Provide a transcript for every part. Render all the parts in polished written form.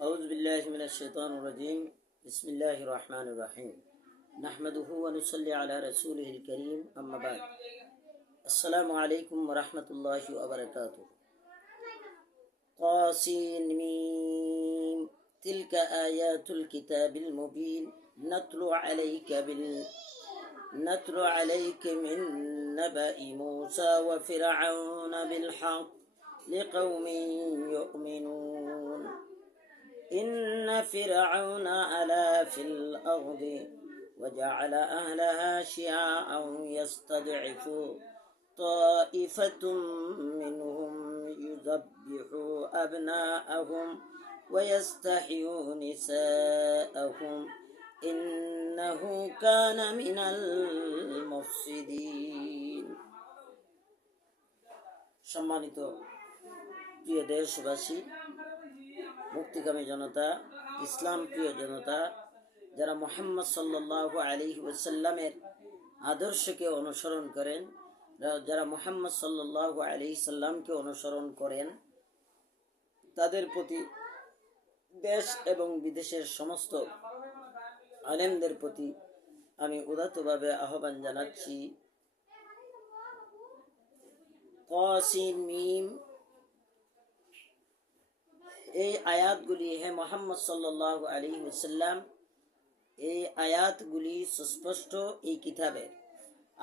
أعوذ بالله من الشيطان الرجيم بسم الله الرحمن الرحيم نحمده ونصلي على رسوله الكريم أما بعد السلام عليكم ورحمة الله وبركاته قاسين ميم تلك آيات الكتاب المبين نتلو عليك من نبأ موسى وفرعون بالحق لقوم يؤمنون إن فرعون علا في الأرض وجعل أهلها شيعا يستضعف طائفة منهم يذبح أبناءهم ويستحيي نساءهم إنه كان من المفسدين সম্মানিত প্রিয় দেশবাসী, মুক্তিকামী জনতা, ইসলাম প্রিয় জনতা, যারা মুহাম্মদ সাল্লাল্লাহু আলাইহি ওয়াসাল্লামের আদর্শকে অনুসরণ করেন, যারা মুহাম্মদ সাল্লাল্লাহু আলাইহি সাল্লামকে অনুসরণ করেন, তাদের প্রতি দেশ এবং বিদেশের সমস্ত আলেমদের প্রতি আমি উদাত্তভাবে আহ্বান জানাচ্ছি। কাসিন মিম, এই আয়াতগুলি, হে মুহাম্মদ সাল্লাল্লাহু আলাইহি ওয়াসাল্লাম, এই আয়াতগুলি সুস্পষ্ট এই কিতাবের।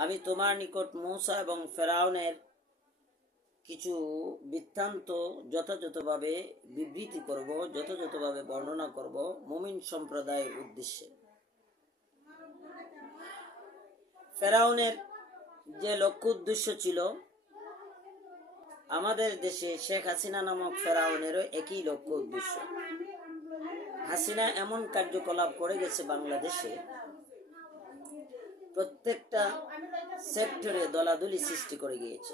আমি তোমার নিকট মূসা এবং ফেরাউনের কিছু বৃত্তান্ত যথাযথভাবে বিবৃতি করব, যথাযথভাবে বর্ণনা করব মুমিন সম্প্রদায়ের উদ্দেশ্যে। ফেরাউনের যে লক্ষ্য উদ্দেশ্য ছিল, আমাদের দেশে শেখ হাসিনা নামক ফেরাউনেরও একই লক্ষ্য উদ্দেশ্য। হাসিনা এমন কার্যকলাপ করে গেছে বাংলাদেশে, প্রত্যেকটা সেক্টরে দলাদলি সৃষ্টি করে গিয়েছে।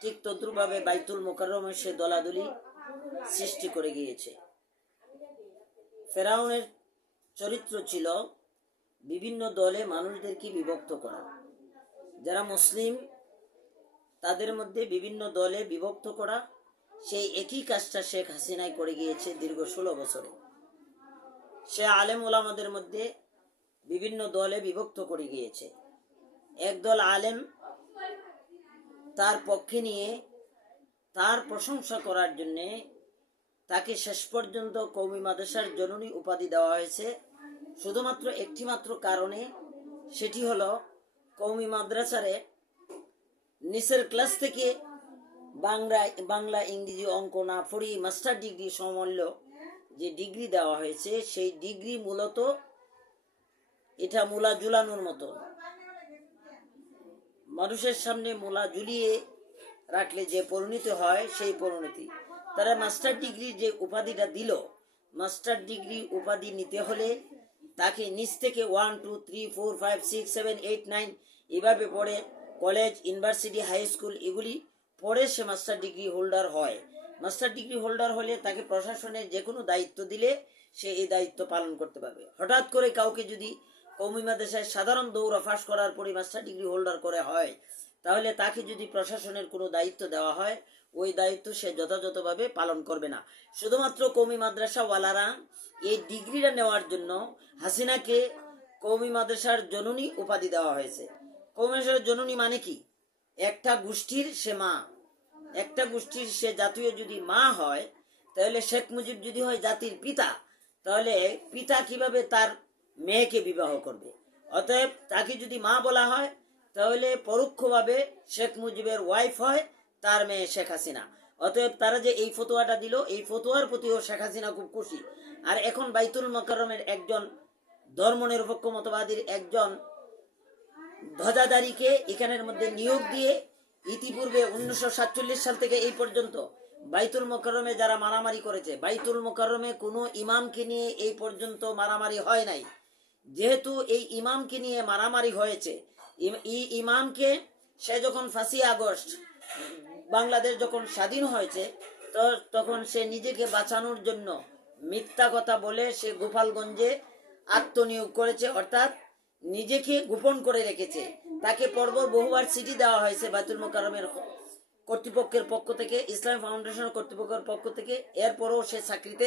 ঠিক তদ্রুপভাবে বাইতুল মোকাররমে সে দলাদলি সৃষ্টি করে গিয়েছে। ফেরাউনের চরিত্র ছিল বিভিন্ন দলে মানুষদেরকে বিভক্ত করা। যারা মুসলিম তাদের মধ্যে বিভিন্ন দলে বিভক্ত করা। সেই একই কাজটা শেখ হাসিনাই করে গিয়েছে দীর্ঘ 16 বছরে। সে আলেম ওলামাদের মধ্যে বিভিন্ন দলে বিভক্ত করে গিয়েছে। একদল আলেম তার পক্ষে নিয়ে তার প্রশংসা করার জন্য তাকে শেষ পর্যন্ত কওমি মাদ্রাসার জননী উপাধি দেওয়া হয়েছে, শুধুমাত্র একটি মাত্র কারণে। সেটি হলো কওমি মাদ্রাসারে নিচের ক্লাস থেকে বাংলা ইংরেজি অঙ্ক না পড়ি মাস্টার ডিগ্রি সমমূল্য যে ডিগ্রি দেওয়া হয়েছে, সেই ডিগ্রি মূলত এটা মূলা ঝুলানোর মতো। মানুষের সামনে মূলা ঝুলিয়ে রাখলে যে পরিণতি হয়, সেই পরিণতি। তারা মাস্টার ডিগ্রি যে উপাধিটা দিল, মাস্টার ডিগ্রি উপাধি নিতে হলে তাকে নিচ থেকে 1 2 3 4 5 6 7 8 9 এভাবে পড়ে কলেজ, ইউনিভার্সিটি, হাই স্কুল এগুলি পড়ে সে মাস্টার ডিগ্রি হোল্ডার হয়। মাস্টার ডিগ্রি হোল্ডার হলে তাকে প্রশাসনের যে কোনো দায়িত্ব দিলে সে এই দায়িত্ব পালন করতে পারবে। হঠাৎ করে কাউকে যদি কওমি মাদ্রাসায় সাধারণ দৌড়া ফাঁস করার পরে মাস্টার ডিগ্রি হোল্ডার করে হয়, তাহলে তাকে যদি প্রশাসনের কোনো দায়িত্ব দেওয়া হয়, ওই দায়িত্ব সে যথাযথভাবে পালন করবে না। শুধুমাত্র কওমি মাদ্রাসাওয়ালারা এই ডিগ্রিটা নেওয়ার জন্য হাসিনাকে কওমি মাদ্রাসার জননী উপাধি দেওয়া হয়েছে। কওমি মাদ্রাসার জননী মানে কি? একটা গোষ্ঠীর সে মা, একটা গোষ্ঠীর সে জাতীয় যদি মা হয়, তাহলে শেখ মুজিব যদি হয় জাতির পিতা, তাহলে পিতা কিভাবে তার মেয়েকে বিবাহ করবে? অতএব তাকে যদি মা বলা হয়, তাহলে পরোক্ষভাবে শেখ মুজিবের ওয়াইফ হয় তার মেয়ে শেখ হাসিনা। অতএব তারা যে এই ফতোয়াটা দিল, এই ফতোয়ার প্রতিও শেখ হাসিনা খুব খুশি। আর এখন বাইতুল মোকাররমের একজন ধর্মনিরপেক্ষ মতবাদীর একজন ধ্বজাধারীকে এখানের মধ্যে নিয়োগ দিয়ে ইতিপূর্বে 1947 সাল থেকে এই পর্যন্ত বাইতুল মোকাররমে যারা মারামারি করেছে, বাইতুল মোকাররমে কোনো ইমামকে নিয়ে এই পর্যন্ত মারামারি হয় নাই। যেহেতু এই ইমামকে নিয়ে মারামারি হয়েছে, ইমামকে সে যখন 5 আগস্ট বাংলাদেশ যখন স্বাধীন হয়েছে, তখন সে নিজেকে বাঁচানোর জন্য মিথ্যা কথা বলে সে গোপালগঞ্জে আত্মনিয়োগ করেছে, অর্থাৎ নিজেকে গোপন করে রেখেছে। তাকে পরপর বহুবার চিঠি দেওয়া হয়েছে বাইতুল মোকাররমের কর্তৃপক্ষের পক্ষ থেকে, ইসলাম ফাউন্ডেশন কর্তৃপক্ষের পক্ষ থেকে। এরপরও সে চাকরিতে